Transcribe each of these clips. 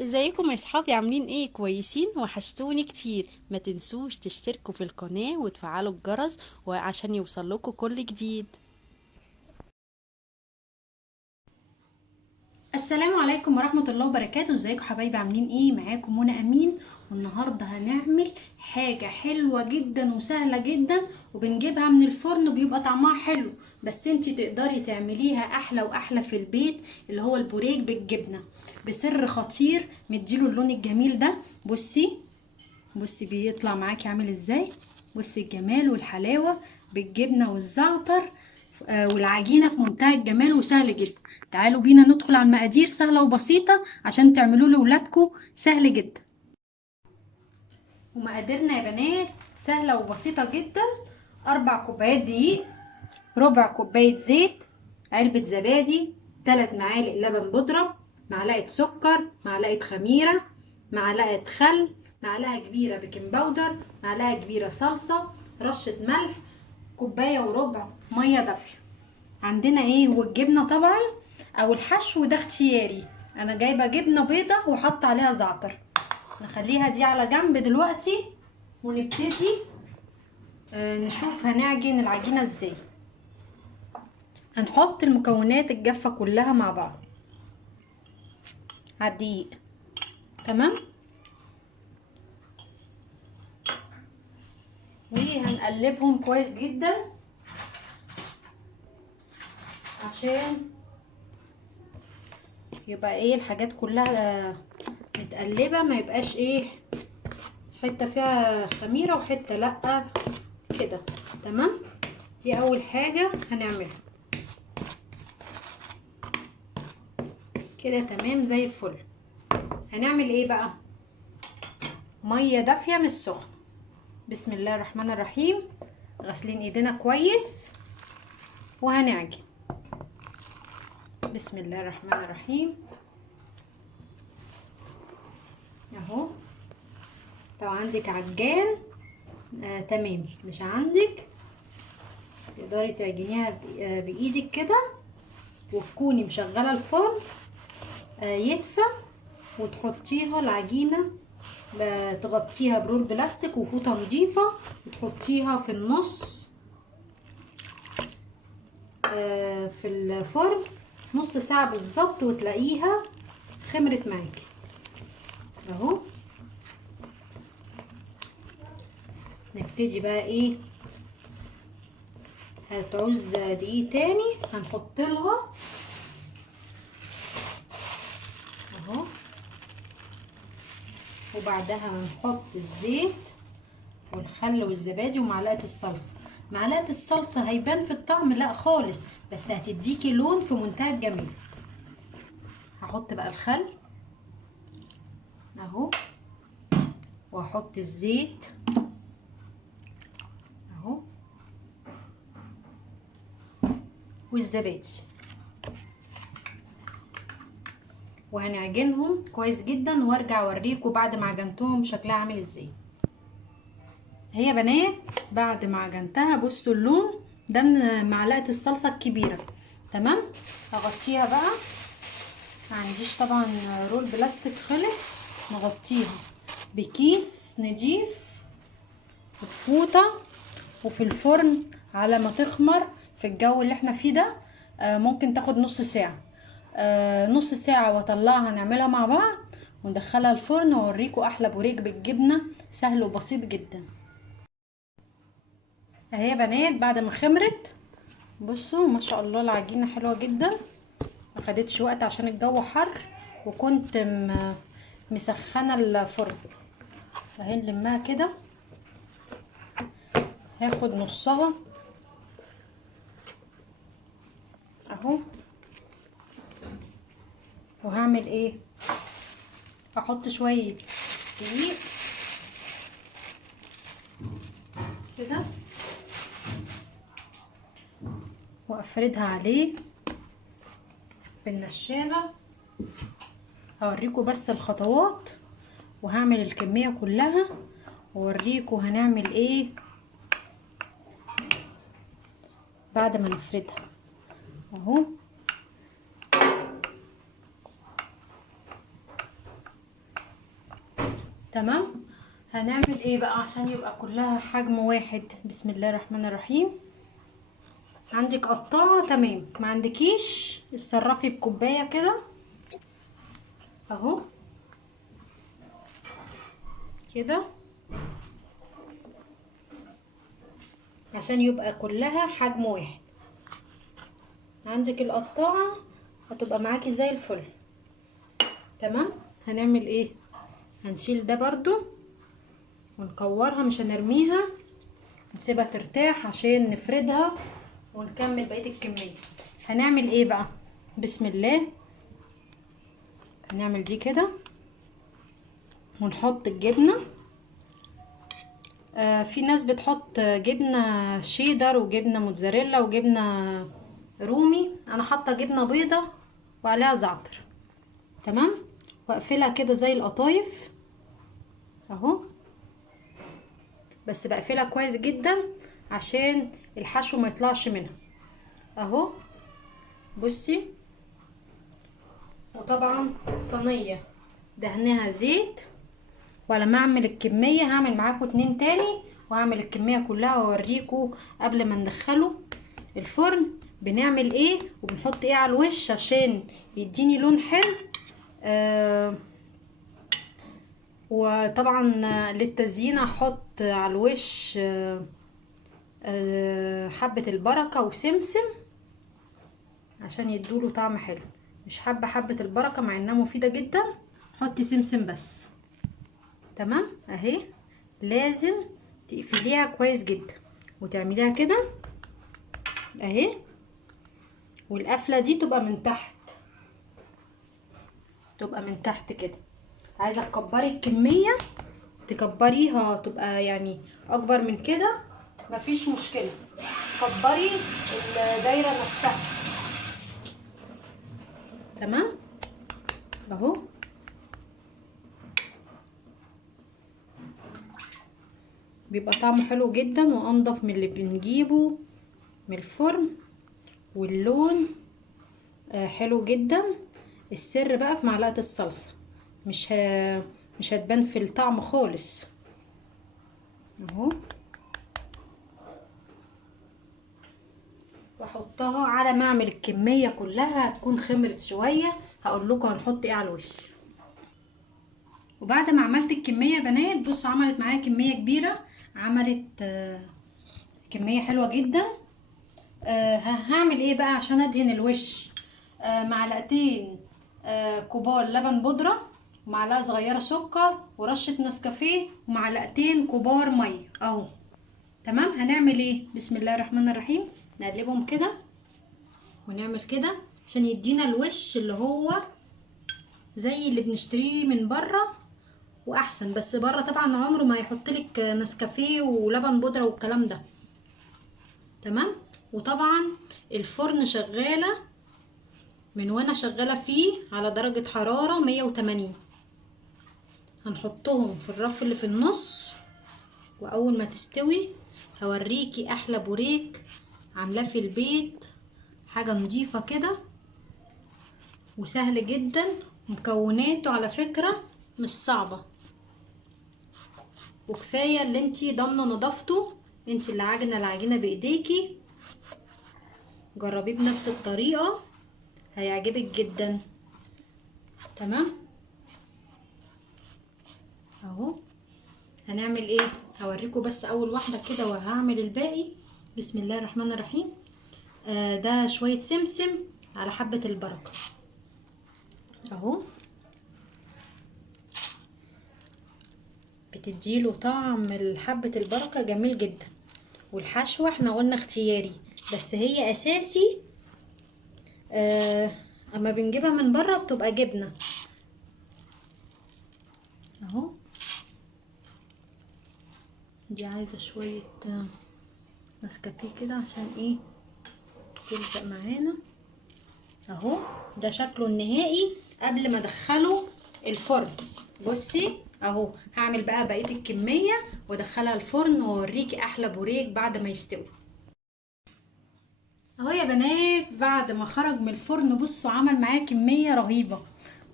ازيكم يا صحابي؟ عاملين ايه؟ كويسين؟ وحشتوني كتير. ما تنسوش تشتركوا في القناة وتفعلوا الجرس وعشان يوصلكوا كل جديد. السلام عليكم ورحمة الله وبركاته. ازيكم حبايبي؟ عاملين ايه؟ معاكم منى امين. والنهاردة هنعمل حاجة حلوة جدا وسهلة جدا، وبنجيبها من الفرن وبيبقى طعمها حلو. بس انتي تقدري تعمليها احلى واحلى في البيت، اللي هو البوريك بالجبنة، بسر خطير مديله اللون الجميل ده. بصي بصي بيطلع معاكي عامل ازاي. بصي الجمال والحلاوة بالجبنة والزعتر. والعجينة في منتهى الجمال وسهل جدا. تعالوا بينا ندخل على المقادير، سهلة وبسيطة عشان تعملوا لولادكم، سهل جدا. ومقاديرنا يا بنات سهلة وبسيطة جدا. 4 كوبايات دقيق، ربع كوباية زيت، علبة زبادي، 3 معالق لبن بودرة، معلقة سكر، معلقة خميرة، معلقة خل، معلقة كبيرة بيكنج باودر، معلقة كبيرة صلصة، رشة ملح، كوباية وربع مية دافية. عندنا ايه؟ والجبنة طبعا او الحشو ده اختياري. انا جايبة جبنة بيضة وحط عليها زعتر. نخليها دي على جنب دلوقتي، ونبتدي نشوف هنعجن العجينة ازاي. هنحط المكونات الجافة كلها مع بعض على الدقيق. تمام. وهنقلبهم كويس جدا عشان يبقى ايه الحاجات كلها متقلبة، ما يبقاش ايه حتة فيها خميرة وحتة لأ كده. تمام. دي اول حاجة هنعملها كده. تمام زي الفل. هنعمل ايه بقى؟ مية دافية مش سخنة. بسم الله الرحمن الرحيم. غسلين ايدينا كويس وهنعجن. بسم الله الرحمن الرحيم. اهو. لو عندك عجان تمام، مش عندك تقدري تعجنيها بايدك كده، وتكوني مشغله الفرن يدفى، وتحطيها العجينه، تغطيها برول بلاستيك وفوطه نظيفه، وتحطيها في النص في الفرن نص ساعه بالظبط، وتلاقيها خمرت معاكي اهو. نبتدي بقى ايه؟ هتعوز دقيق تاني هنحط لها اهو. وبعدها هنحط الزيت والخل والزبادي ومعلقه الصلصه. معلقه الصلصه هيبان في الطعم؟ لا خالص، بس هتديكي لون في منتهى الجمال. هحط بقى الخل اهو، واحط الزيت اهو، والزبادي، وهنعجنهم كويس جدا، وارجع اوريكم بعد ما عجنتهم شكلها عامل ازاي. هي بنات بعد ما عجنتها بصوا اللون ده من معلقه الصلصه الكبيره. تمام. هغطيها بقى. ما عنديش طبعا رول بلاستيك خلص، نغطيها بكيس نضيف وبفوطه، وفي الفرن على ما تخمر. في الجو اللي احنا فيه ده ممكن تاخد نص ساعه. نص ساعه واطلعها نعملها مع بعض وندخلها الفرن، واوريكم احلى بوريك بالجبنه، سهل وبسيط جدا. اهي يا بنات بعد ما خمرت بصوا ما شاء الله العجينه حلوه جدا، ما خدتش وقت عشان الجو حر، وكنت مسخنه الفرن. اهي نلمها كده. هاخد نصها اهو. وهعمل ايه؟ احط شويه دقيق كده، وافردها عليه بالنشابه. هوريكم بس الخطوات، وهعمل الكميه كلها واوريكم هنعمل ايه بعد ما نفردها اهو. تمام. هنعمل ايه بقى عشان يبقى كلها حجم واحد؟ بسم الله الرحمن الرحيم. عندك قطاعة تمام، ما عندكيش اتصرفي بكوباية كده اهو كده عشان يبقى كلها حجم واحد. عندك القطاعة هتبقى معاكي زي الفل. تمام. هنعمل ايه؟ هنشيل ده برضو ونكورها، مش هنرميها، نسيبها ترتاح عشان نفردها ونكمل بقية الكمية. هنعمل ايه بقى؟ بسم الله. هنعمل دي كده ونحط الجبنة. في ناس بتحط جبنة شيدر وجبنة موتزاريلا وجبنة رومي، انا حاطة جبنة بيضة وعليها زعتر. تمام. واقفلها كده زي القطايف اهو، بس بقفلها كويس جدا عشان الحشو ما يطلعش منها اهو. بصي، وطبعا صينية دهنها زيت. ولما اعمل الكمية هعمل معاكم 2 تاني، وهعمل الكمية كلها واوريكم قبل ما ندخله الفرن بنعمل ايه وبنحط ايه على الوش عشان يديني لون حلو. وطبعا للتزيين هحط على الوش حبة البركة وسمسم عشان يدوله طعم حلو. مش حبة البركة مع انها مفيدة جدا، حطي سمسم بس. تمام. اهي لازم تقفليها كويس جدا وتعمليها كده اهي، والقفلة دي تبقى من تحت، تبقى من تحت كده. عايزة تكبري الكمية تكبريها تبقى يعني اكبر من كده مفيش مشكلة، كبري الدايرة نفسها. تمام اهو. بيبقى طعمه حلو جدا وانضف من اللي بنجيبه من الفرن، واللون حلو جدا. السر بقى في معلقة الصلصة، مش هتبان في الطعم خالص اهو. واحطها على ما اعمل الكمية كلها هتكون خمرت شوية، هقول لكم هنحط ايه على الوش. وبعد ما عملت الكمية يا بنات، بص عملت معايا كمية كبيرة، عملت كمية حلوة جدا. هعمل ايه بقى عشان ادهن الوش؟ معلقتين كبار لبن بودرة، ومعلقة صغيرة سكر، ورشة نسكافيه، ومعلقتين كبار مية اهو. تمام. هنعمل ايه؟ بسم الله الرحمن الرحيم. نقلبهم كده ونعمل كده عشان يدينا الوش اللي هو زي اللي بنشتريه من بره واحسن. بس بره طبعا عمره ما يحطلك نسكافيه ولبن بودرة والكلام ده. تمام. وطبعا الفرن شغالة من وانا شغالة فيه على درجة حرارة 180. هنحطهم في الرف اللي في النص، واول ما تستوي هوريكي احلى بوريك عاملاه في البيت، حاجة نظيفة كده وسهل جدا. مكوناته على فكرة مش صعبة، وكفاية اللي انتي ضامنة نظافته، انتي اللي عاجنة العجينة بايديكي. جربيه بنفس الطريقة هيعجبك جدا. تمام اهو. هنعمل ايه؟ هوريكم بس اول واحدة كده وهعمل الباقي. بسم الله الرحمن الرحيم. ده شوية سمسم على حبة البركة اهو، بتديله طعم حبة البركة جميل جدا. والحشوة احنا قلنا اختياري، بس هي اساسي. اما بنجيبها من بره بتبقى جبنة اهو. دي عايزة شوية نسكافيه كده عشان ايه تلزق معانا اهو. ده شكله النهائي قبل ما ادخله الفرن. بصي اهو، هعمل بقى بقية الكمية وادخلها الفرن واوريكي احلى بوريك بعد ما يستوي اهو. يا بنات بعد ما خرج من الفرن بصوا عمل معايا كمية رهيبة.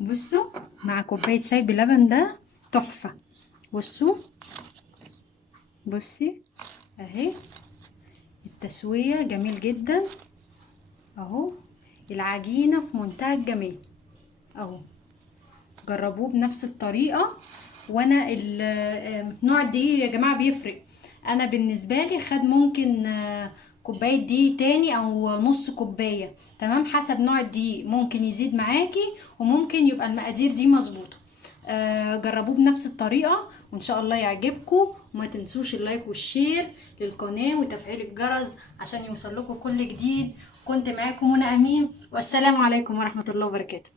بصوا مع كوباية شاي بلبن ده تحفة. بصوا، بصي اهي التسوية جميل جدا اهو. العجينة في منتهى الجمال اهو. جربوه بنفس الطريقة. وانا نوع الدقيق يا جماعة بيفرق. انا بالنسبة لي خد ممكن كوباية دقيق تاني او نص كوباية، تمام، حسب نوع الدقيق ممكن يزيد معاكي وممكن يبقى المقادير دي مظبوطة. جربوه بنفس الطريقة وان شاء الله يعجبكم. وما تنسوش اللايك والشير للقناة وتفعيل الجرس عشان يوصل لكم كل جديد. كنت معاكم منى امين، والسلام عليكم ورحمة الله وبركاته.